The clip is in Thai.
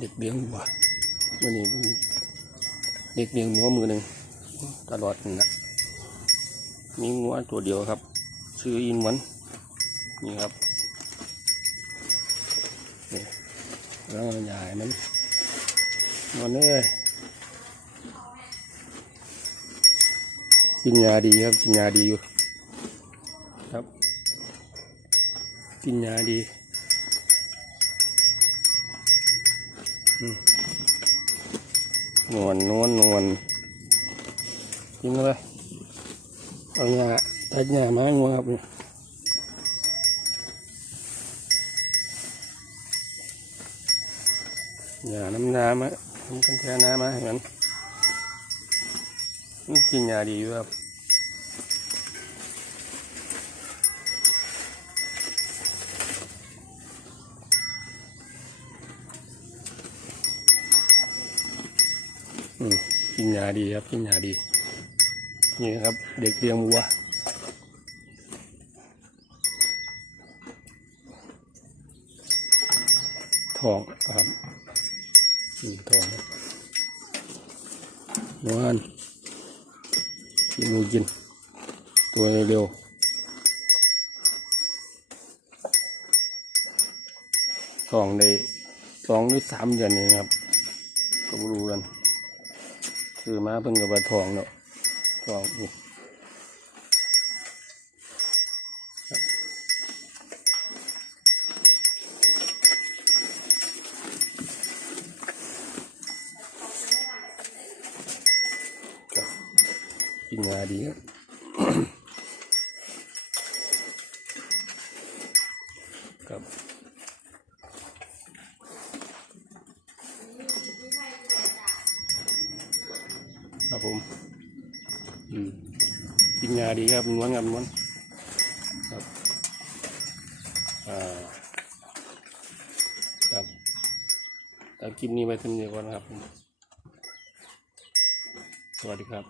เด็กเลี้ยงวัวมื่อนี้เด็กเลี้ยงงัวมือหนึ่งตลอดน่ะมีงัวตัวเดียวครับ ชื่ออินหวันนี่ครับนี่แล้วใหญ่มันนอนเลยกินยาดีครับกินยาดีอยู่ครับกินยาดี นวลนวลนวลกินเลยเอาหญ้าตัดหญ้ามาให้งัวครับนี่หญ้าน้ำน้ำอะทำกันแท้น้ำมาให้มันมันกินหญ้าดีอยู่ครับ กินหญ้าดีครับกินหญ้าดี นี่ครับ เด็กเลี้ยงวัวทองครับนี่ทองนวลกินมูกิน ตัวเร็วทองได้สองหรือสามเดือนเองครับก็บ่รู้กัน คือมาเพิ่งกับว่าทองเนาะทองนี่กินยาดีครับครับ ครับผมอืมกินยาดีครับนวลครับนวลครับครับแต่คลิปนี้ไปทำเนี้ก่อนนะครับผมสวัสดีครับ